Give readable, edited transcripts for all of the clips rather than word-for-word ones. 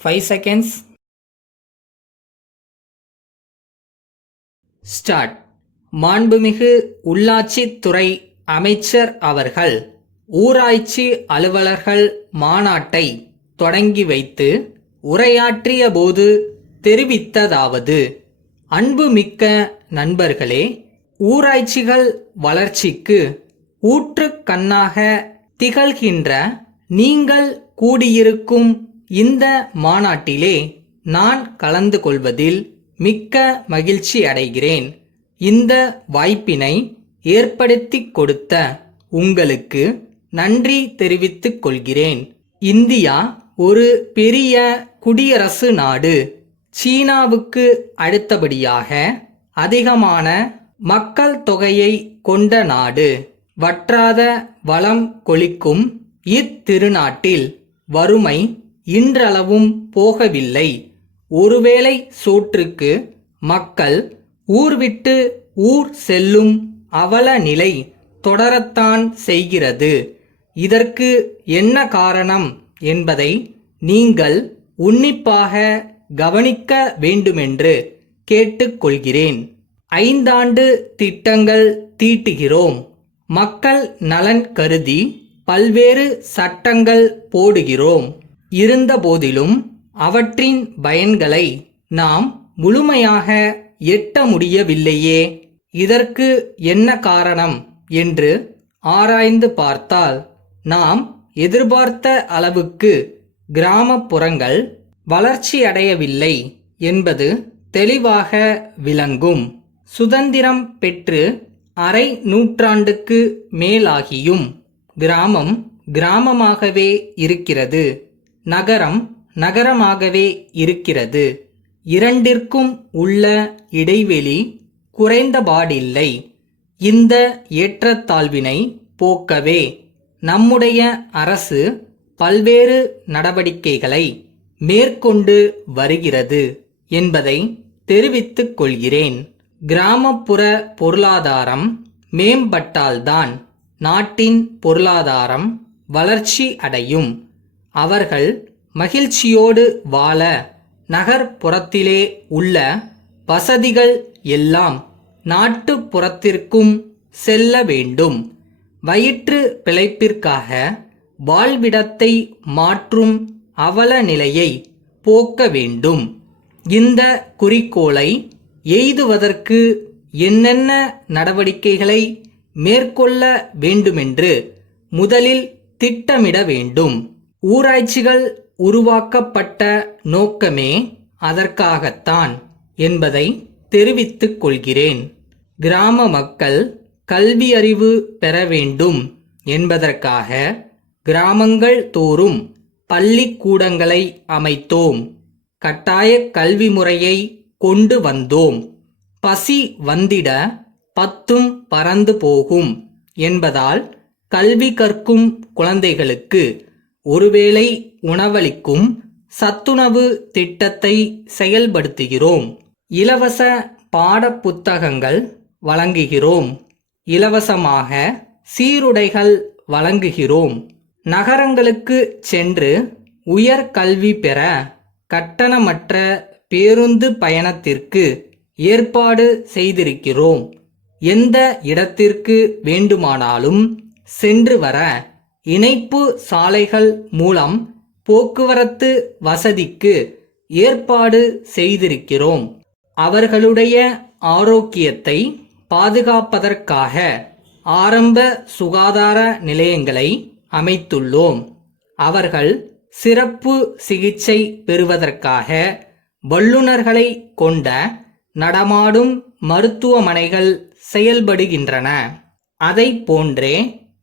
5 seconds. Start. மாண்புமிகு உள்ளாட்சித்துறை அமைச்சர் அவர்கள் ஊராட்சி அலுவலர்கள் மாநாட்டை தொடங்கி வைத்து உரையாற்றிய போது தெரிவித்ததாவது: அன்புமிக்க நண்பர்களே, ஊராட்சிகள் வளர்ச்சிக்கு ஊற்றுக்கண்ணாக திகழ்கின்ற நீங்கள் கூடியிருக்கும் இந்த மாநாட்டிலே நான் கலந்து கொள்வதில் மிக்க மகிழ்ச்சி அடைகிறேன். இந்த வாய்ப்பினை ஏற்படுத்திக் கொடுத்த உங்களுக்கு நன்றி தெரிவித்துக் கொள்கிறேன். இந்தியா ஒரு பெரிய குடியரசு நாடு. சீனாவுக்கு அடுத்தபடியாக அதிகமான மக்கள் தொகையை கொண்ட நாடு. வற்றாத வளம் கொழிக்கும் இத்திருநாட்டில் வறுமை இன்றளவும் போகவில்லை. ஒருவேளை சோற்றுக்கு மக்கள் ஊர் விட்டு ஊர் செல்லும் அவல நிலை தொடரத்தான் செய்கிறது. இதற்கு என்ன காரணம் என்பதை நீங்கள் உன்னிப்பாக கவனிக்க வேண்டுமென்று கேட்டுக்கொள்கிறேன். 5 ஆண்டு திட்டங்கள் தீட்டுகிறோம். மக்கள் நலன் கருதி பல்வேறு சட்டங்கள் போடுகிறோம். இருந்தபோதிலும் அவற்றின் பயன்களை நாம் முழுமையாக எட்ட முடியவில்லையே. இதற்கு என்ன காரணம் என்று ஆராய்ந்து பார்த்தால் நாம் எதிர்பார்த்த அளவுக்கு கிராமப்புறங்கள் வளர்ச்சியடையவில்லை என்பது தெளிவாக விளங்கும். சுதந்திரம் பெற்று அரை நூற்றாண்டுக்கு மேலாகியும் கிராமம் கிராமமாகவே இருக்கிறது, நகரம் நகரமாகவே இருக்கிறது. இரண்டிற்கும் உள்ள இடைவெளி குறைந்தபாடில்லை. இந்த ஏற்றத்தாழ்வினை போக்கவே நம்முடைய அரசு பல்வேறு நடவடிக்கைகளை மேற்கொண்டு வருகிறது என்பதை தெரிவித்துக் கொள்கிறேன். கிராமப்புற பொருளாதாரம் மேம்பட்டால்தான் நாட்டின் பொருளாதாரம் வளர்ச்சி அடையும். அவர்கள் மகிழ்ச்சியோடு வாழ நகர்ப்புறத்திலே உள்ள வசதிகள் எல்லாம் நாட்டுப்புறத்திற்கும் செல்ல வேண்டும். வயிற்று பிழைப்பிற்காக வாழ்விடத்தை மாற்றும் அவல நிலையை போக்க வேண்டும். இந்த குறிக்கோளை எய்துவதற்கு என்னென்ன நடவடிக்கைகளை மேற்கொள்ள வேண்டுமென்று முதலில் திட்டமிட வேண்டும். ஊராட்சிகள் உருவாக்கப்பட்ட நோக்கமே அதற்காகத்தான் என்பதை தெரிவித்துக் கொள்கிறேன். கிராம மக்கள் கல்வியறிவு பெற வேண்டும் என்பதற்காக கிராமங்கள் தோறும் பள்ளிக்கூடங்களை அமைத்தோம். கட்டாய கல்வி முறையை கொண்டு வந்தோம். பசி வந்திட 10ம் பறந்து போகும் என்பதால் கல்வி கற்கும் குழந்தைகளுக்கு ஒருவேளை உணவளிக்கும் சத்துணவு திட்டத்தை செயல்படுத்துகிறோம். இலவச பாடப்புத்தகங்கள் வழங்குகிறோம். இலவசமாக சீருடைகள் வழங்குகிறோம். நகரங்களுக்கு சென்று உயர்கல்வி பெற கட்டணமற்ற பேருந்து பயணத்திற்கு ஏற்பாடு செய்திருக்கிறோம். எந்த இடத்திற்கு வேண்டுமானாலும் சென்று வர இணைப்பு சாலைகள் மூலம் போக்குவரத்து வசதிக்கு ஏற்பாடு செய்திருக்கிறோம். அவர்களுடைய ஆரோக்கியத்தை பாதுகாப்பதற்காக ஆரம்ப சுகாதார நிலையங்களை அமைத்துள்ளோம். அவர்கள் சிறப்பு சிகிச்சை பெறுவதற்காக வல்லுநர்களை கொண்ட நடமாடும் மருத்துவமனைகள் செயல்படுகின்றன. அதை போன்றே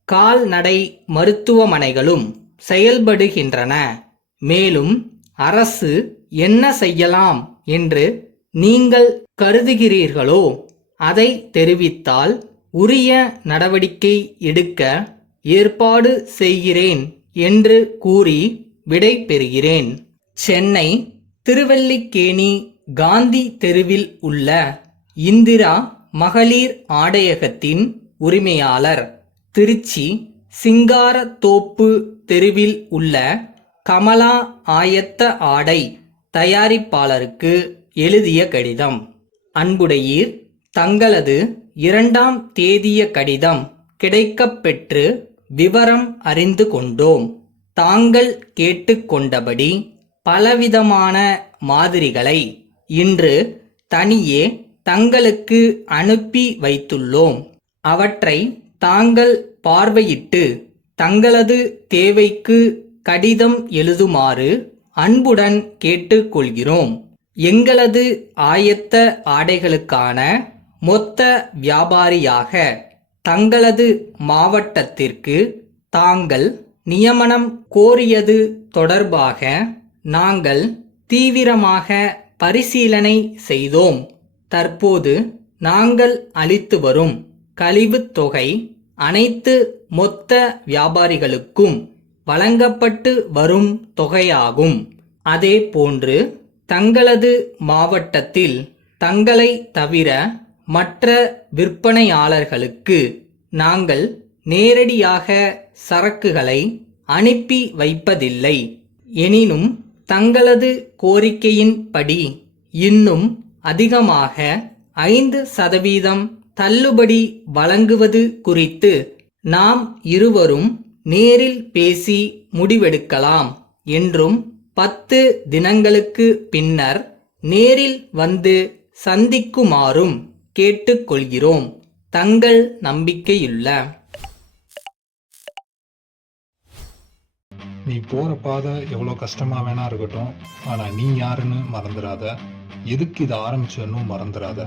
கால்நடை மருத்துவமனைகளும் செயல்படுகின்றன. மேலும் அரசு என்ன செய்யலாம் என்று நீங்கள் கருதுகிறீர்களோ அதை தெரிவித்தால் உரிய நடவடிக்கை எடுக்க ஏற்பாடு செய்கிறேன் என்று கூறி விடை பெறுகிறேன். சென்னை திருவல்லிக்கேணி காந்தி தெருவில் உள்ள இந்திரா மகளிர் ஆடையகத்தின் உரிமையாளர், திருச்சி சிங்காரத்தோப்பு தெருவில் உள்ள கமலா ஆயத்த ஆடை தயாரிப்பாளருக்கு எழுதிய கடிதம். அன்புடையீர், தங்களது 2ஆம் தேதிய கடிதம் கிடைக்கப் பெற்று விவரம் அறிந்து கொண்டோம். தாங்கள் கேட்டுக்கொண்டபடி பலவிதமான மாதிரிகளை இன்று தனியே தங்களுக்கு அனுப்பி வைத்துள்ளோம். அவற்றை தாங்கள் பார்வையிட்டு தங்களது தேவைக்கு கடிதம் எழுதுமாறு அன்புடன் கேட்டுக்கொள்கிறோம். எங்களது ஆயத்த ஆடைகளுக்கான மொத்த வியாபாரியாக தங்களது மாவட்டத்திற்கு தாங்கள் நியமனம் கோரியது தொடர்பாக நாங்கள் தீவிரமாக பரிசீலனை செய்தோம். தற்போது நாங்கள் அளித்து வரும் கழிவுத் தொகை அனைத்து மொத்த வியாபாரிகளுக்கும் வழங்கப்பட்டு வரும் தொகையாகும். அதேபோன்று தங்களது மாவட்டத்தில் தங்களை தவிர மற்ற விற்பனையாளர்களுக்கு நாங்கள் நேரடியாக சரக்குகளை அனுப்பி வைப்பதில்லை. எனினும் தங்களது கோரிக்கையின்படி இன்னும் அதிகமாக 5% தள்ளுபடி வழங்குவது குறித்து நாம் இருவரும் நேரில் பேசி முடிவெடுக்கலாம் என்றும் 10 தினங்களுக்கு பின்னர் நேரில் வந்து சந்திக்குமாறும் கேட்டுக்கொள்கிறோம். தங்கள் நம்பிக்கையுள்ள நீ போற பாதை எவ்வளோ கஷ்டமா வேணா இருக்கட்டும், ஆனா நீ யாருன்னு மறந்துடாத. எதுக்கு இதை ஆரம்பிச்சேன்னு மறந்துடாத.